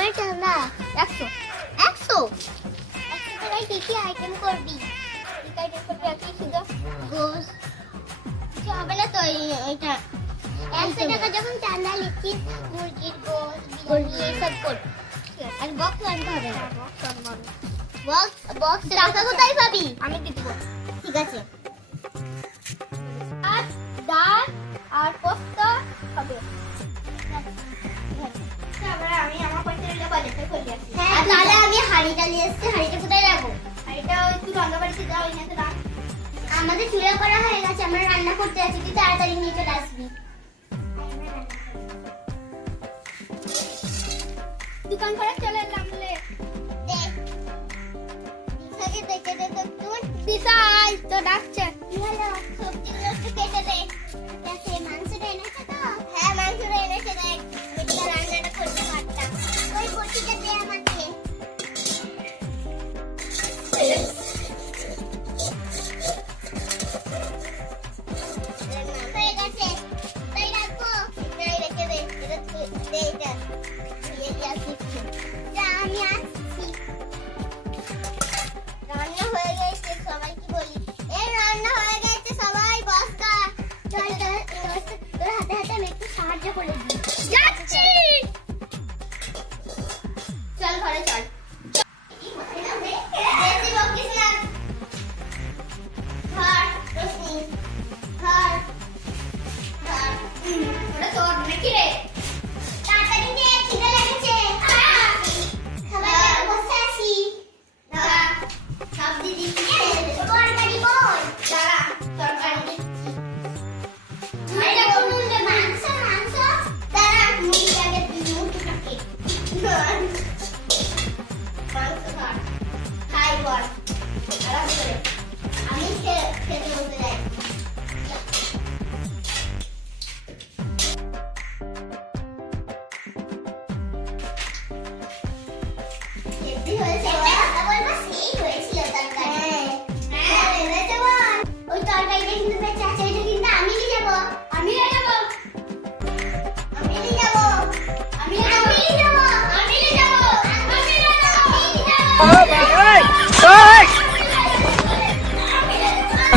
করে চাঁদা একশো একশো। একশো টাকায় কি কি আইটেম করবি? কি আইটেম করবি? আর শুধু গোস কিছু হবে না তো ওইটা একশো টাকা যখন চাঁদা লিখছিস মুরগির গোস বিরিয়ানি এসব করবি আর বক্স আনতে হবে না। বক্স বক্স টাকা কোথায় পাবি? আমি দেবো। ঠিক আছে। আর ডাল আর পোস্ত হবে? হ্যাঁ তাহলে আমি হাঁড়িটা নিয়ে এসেছি হাঁড়িটা কোথায় রাখব? একটু রান্না বাড়িতে যাও ওই রাখ আমাদের চুলা করা হয়ে গেছে আমরা রান্না করতে আছি তুই তাড়াতাড়ি নিয়ে চলে আসবি। দোকান করে চলে এলাম দেখ। দেখে দে তো তুই দিশাই তো ডাকছে। Hadi.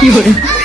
কি hore আমি